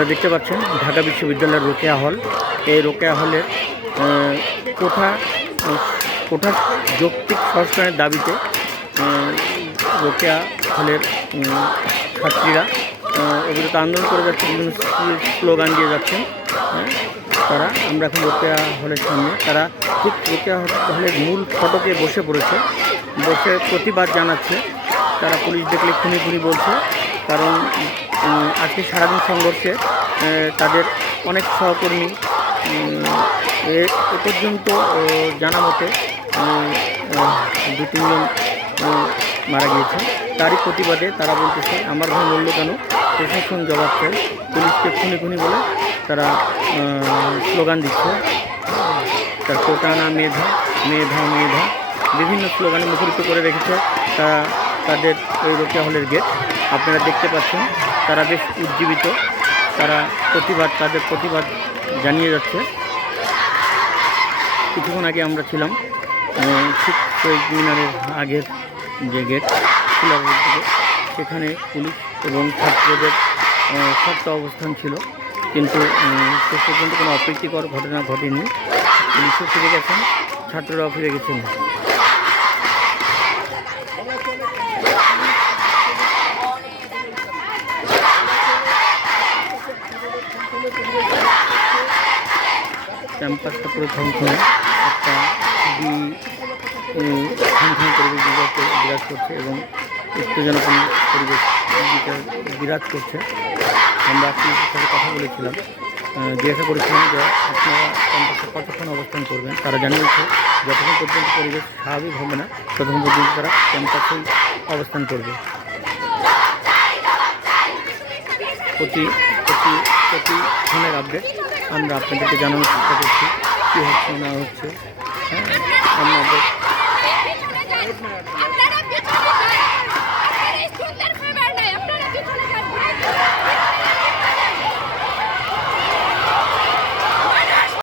আপনারা দেখতে পাচ্ছেন ঢাকা বিশ্ববিদ্যালয়ের রোকেয়া হল। এই রোকেয়া হলের কোঠার যৌক্তিক সংস্কারের দাবিতে রোকেয়া হলের ছাত্রীরা অবিরত আন্দোলন করে যাচ্ছে, বিভিন্ন স্লোগান দিয়ে যাচ্ছেন। আমরা এখন রোকেয়া হলের সামনে, তারা ঠিক রোকেয়া হলের মূল ফটকে বসে পড়েছে, বসে প্রতিবাদ জানাচ্ছে। তারা পুলিশ দেখলে খুনি খুনি বলছে, কারণ আজকে সারাদিন সংঘর্ষে তাদের অনেক সহকর্মী এ পর্যন্ত জানা মতে 2-3 জন মারা গিয়েছে। তারই প্রতিবাদে তারা বলতেছে আমার ভাই মূল্য কেন, প্রশাসন জবাব চায়, পুলিশকে খুনি খুনি বলে তারা স্লোগান দিচ্ছে। তার কোটা না মেধা, মেধা মেধা, বিভিন্ন স্লোগানে মুখরিত করে রেখেছে তারা তাদের ওই রোকেয়া হলের গেট। আপনারা দেখতে পাচ্ছেন তারা বেশ উজ্জীবিত, তারা তাদের প্রতিবাদ জানিয়ে যাচ্ছে। কিছুক্ষণ আগে আমরা ছিলাম ঠিক শহীদ মিনারের আগের যে গেট খোলার দিকে, সেখানে পুলিশ এবং ছাত্রদের শক্ত অবস্থান ছিল, কিন্তু শেষ পর্যন্ত কোনো অপ্রীতিকর ঘটনা ঘটেনি। পুলিশও ফিরে গেছেন, ছাত্ররাও ফিরে গেছেন। ক্যাম্পাসটা পুরো থমথমে, একটা খুবই থমথমে পরিবেশ বিরাজ করছে এবং উত্তেজনাপূর্ণ পরিবেশ বিরাজ করছে। আমরা আপনাদের সাথে কথা বলেছিলাম, জিজ্ঞাসা করেছিলাম যে আপনারা ক্যাম্পাসে কতক্ষণ অবস্থান করবেন। তারা জানিয়েছে যতক্ষণ পর্যন্ত পরিবেশ স্বাভাবিক হবে না ততক্ষণ পর্যন্ত তারা ক্যাম্পাসেই অবস্থান করবে। প্রতিক্ষণের আপডেট আমরা আপনাদেরকে জানানোর চেষ্টা করছি, কী হচ্ছে না হচ্ছে। আমাদের